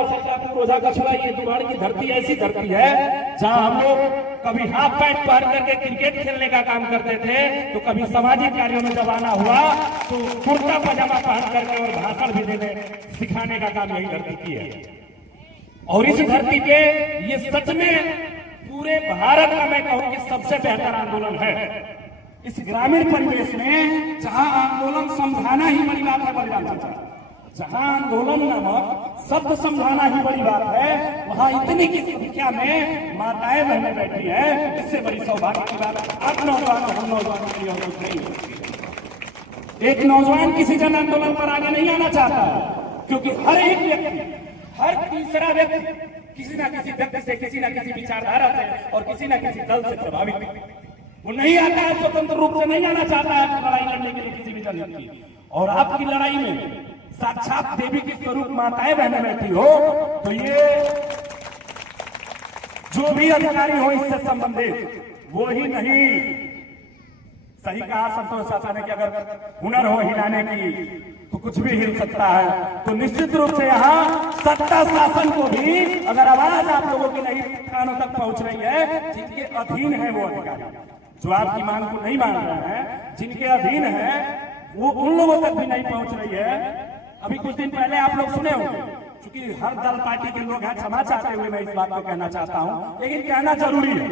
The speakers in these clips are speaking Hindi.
बसंतपुर, ओझा कछुआ, ये दुबाड़ की धरती ऐसी धरती है जहां हम लोग कभी हाफ पैंट पहन करके क्रिकेट खेलने का काम करते थे, तो कभी सामाजिक कार्यों में जब आना हुआ तो कुर्ता पजामा पहन करके और भाषण भी देने सिखाने का काम यही धरती की है। और इस धरती पे ये सच में पूरे भारत का मैं कहूं कि सबसे बेहतर आंदोलन है। इस ग्रामीण परिवेश में जहां आंदोलन समझाना ही बड़ी बात है, बलिदान चाचा, जहां आंदोलन नामक शब्द समझाना ही बड़ी बात है, वहां इतनी की संख्या में माताएं बहनें बैठी है, इससे बड़ी सौभाग्य की बात आप नौजवान हम नौजवानों की और कुछ नहीं होती। एक नौजवान किसी जन आंदोलन पर आगे नहीं आना चाहता, क्योंकि हर एक व्यक्ति, हर तीसरा व्यक्ति किसी न किसी व्यक्ति से, किसी न किसी विचारधारा से और किसी न किसी दल से प्रभावित, वो नहीं आता है, स्वतंत्र रूप से नहीं आना चाहता है लड़ाई लड़ने के लिए किसी भी दल की। और आपकी लड़ाई में साक्षात देवी के स्वरूप माताएं बहनें बैठी हो, तो ये जो भी अधिकारी हो इससे संबंधित वो ही नहीं। सही कहा संतोष चाचा ने कि अगर हुनर हो हिलाने की तो कुछ भी हिल सकता है। तो निश्चित रूप से यहाँ सत्ता शासन को भी अगर आवाज आप लोगों की नहीं कानों तक पहुंच रही है, जिनके अधीन है वो अधिकारी, जो आपकी मांग को नहीं मान रहे हैं, जिनके अधीन है वो उन लोगों तक भी नहीं पहुंच रही है। अभी कुछ दिन पहले आप लोग सुने होंगे, क्योंकि हर दल पार्टी के लोग हैं, क्षमा चाहते हुए मैं इस बात को कहना चाहता हूं, लेकिन कहना जरूरी है।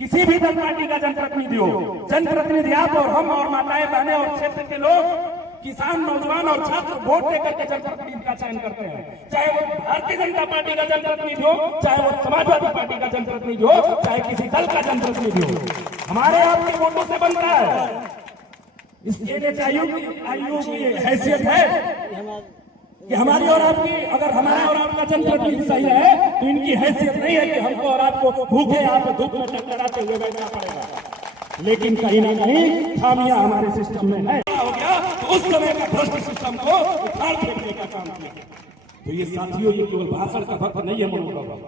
किसी भी दल पार्टी का जनप्रतिनिधि हो, जनप्रतिनिधि आप और हम और माताएं बहनें और क्षेत्र के लोग, किसान, नौजवान और छात्र वोट देकर के जनप्रतिनिधि का चयन करते हैं। चाहे वो भारतीय जनता पार्टी का जनप्रतिनिधि हो, चाहे वो समाजवादी पार्टी का जनप्रतिनिधि हो, चाहे किसी दल का जनप्रतिनिधि हो, हमारे आपके वोटों से बनता है। इसके लिए आयोग की हैसियत है कि हमारी और आपकी, अगर हमारा और आपका जनप्रतिनिधि सही है तो इनकी हैसियत नहीं है कि हमको और आपको भूखे आप धूप में टकराते हुए बैठना पड़ेगा। लेकिन कहीं ना कहीं खामियां हमारे सिस्टम में है, हो गया तो उस समय का भ्रष्ट सिस्टम को उखाड़ फेंकने का काम किया। तो ये साथियों, ये केवल भाषण का वक्त नहीं है मनोभाव,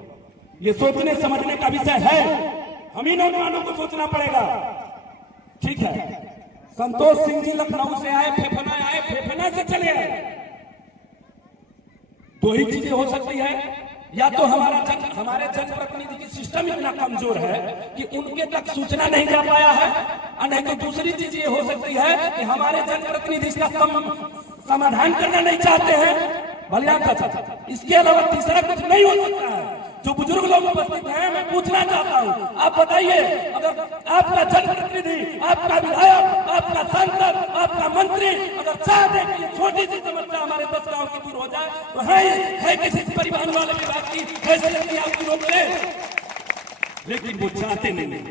ये सोचने समझने का विषय है। हम ही नौजवानों को सोचना पड़ेगा। ठीक है, संतोष सिंह जी लखनऊ से आए, फेफना से चले आए। दो ही चीजें हो सकती है, या तो हमारे जनप्रतिनिधि की सिस्टम इतना कमजोर है कि उनके तक सूचना नहीं जा पाया है, और नहीं तो दूसरी चीज ये हो सकती है कि हमारे जनप्रतिनिधि इसका समाधान करना नहीं चाहते हैं। बलियान चाचा, इसके अलावा तीसरा कुछ नहीं हो सकता है। जो बुजुर्ग लोग उपस्थित हैं, मैं पूछना चाहता हूं, आप बताइए, अगर आपका जनप्रतिनिधि, आपका विधायक, आपका सांसद, आपका मंत्री अगर चाहते कि ये छोटी सी समस्या हमारे 10 गांव की दूर हो जाए, तो है किसी परिवहन वाले विभाग की हैसियत की आपकी रोक ले, लेकिन वो चाहते नहीं।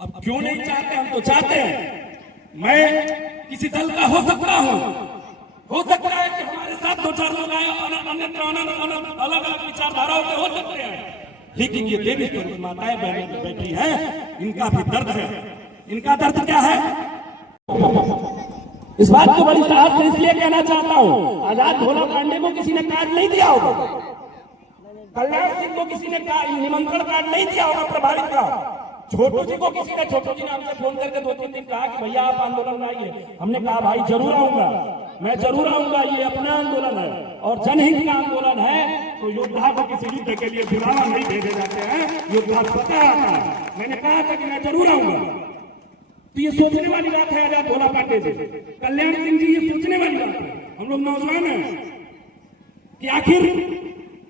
अब क्यों नहीं चाहते? हम तो चाहते हैं। मैं किसी दल का हो सकता हूं, हो सकता है कि हमारे साथ 2-4 लोग आए और अलग अलग विचारधाराओं के हो सकते हैं, लेकिन ये देवी स्वरूप माताएं बहनें बैठी हैं, इनका भी दर्द है। इनका दर्द क्या है? इस बात को बड़ी साहस से इसलिए कहना चाहता हूं, आजाद भोला पांडे को किसी ने कार्ड नहीं दिया होगा, कल्याण सिंह को किसी ने निमंत्रण कार्ड नहीं दिया होगा प्रभावित का, छोटू जी को किसी ने, छोटू जी ने हमसे फोन करके 2-3 दिन कहा कि भैया आप आंदोलन में आइए। हमने कहा भाई जरूर आऊंगा, मैं जरूर आऊंगा, ये अपना आंदोलन है और जनहित का आंदोलन है। तो योद्धा को किसी युद्ध के लिए बुलावा नहीं भेजे जाते हैं, योद्धा स्वतः आता है। मैंने कहा था कि मैं जरूर आऊंगा। तो ये सोचने वाली बात है आजाद भोला पांडे जी, कल्याण सिंह जी, ये सोचने वाली बात है। हम लोग नौजवान हैं कि आखिर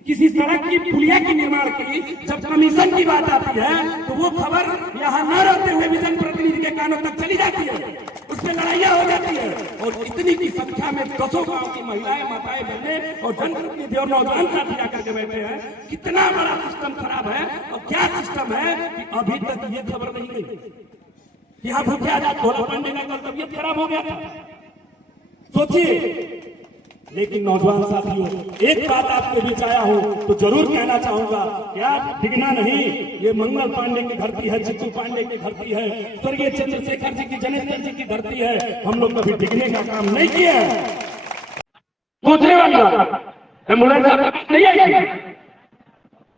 किसी सड़क की, पुलिया की निर्माण की जब कमीशन की बात आती है, तो वो खबर यहाँ न रहते हुए भी जनप्रतिनिधि के कानों तक चली जाती है, उससे लड़ाइयां हो जाती है। और इतनी की संख्या में 10 गांव की महिलाएं, माताएं, बहनें और जनप्रतिनिधि और नौजवान साथी आकर के बैठे हैं। कितना बड़ा सिस्टम खराब है, और क्या सिस्टम है कि अभी तक ये खबर नहीं गई। यहाँ भूखे आजाद भोला पांडे का कल तबियत खराब हो गया था, सोचिए। लेकिन नौजवान साथियों, एक बात आपके बीच आया हो तो जरूर कहना चाहूंगा, क्या डिगना नहीं, ये मंगल पांडे की धरती है, चित्तू पांडे की धरती है, स्वर्गीय चंद्रशेखर जी की, जनेश्वर जी की धरती है। हम लोग कभी डिगने का काम नहीं किया है। सोचने वाली बात, एम्बुलेंस नहीं आई,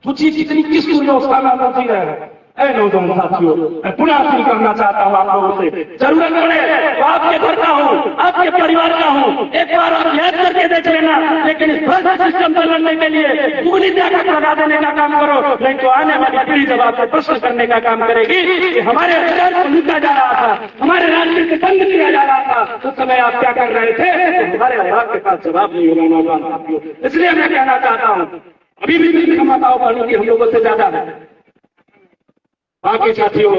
सोचिए कितनी किस दुर्व्यवस्था में होती है। नौजवान साथियों, मैं पुनः अपील करना चाहता हूँ आप लोगों से, जरूरत पड़े तो आपके घर का हूँ, आपके परिवार का हूँ, एक बार आप याद करके देख लेना। लेकिन इस भ्रष्ट सिस्टम से लड़ने के लिए उंगली ताकत लगा देने का काम करो, नहीं तो आने वाली पीढ़ी जब आपसे प्रश्न करने का काम करेगी कि हमारे अधिकार को लूटा जा रहा था, हमारे राज्य से बंद किया जा रहा था, उस समय आप क्या कर रहे थे, तो हमारे अभाव के पास जवाब नहीं होगा नौजवान साथियों। इसलिए मैं कहना चाहता हूँ, अभी भी माताओं बहनों की हम लोगों से ज्यादा है। बाकी साथियों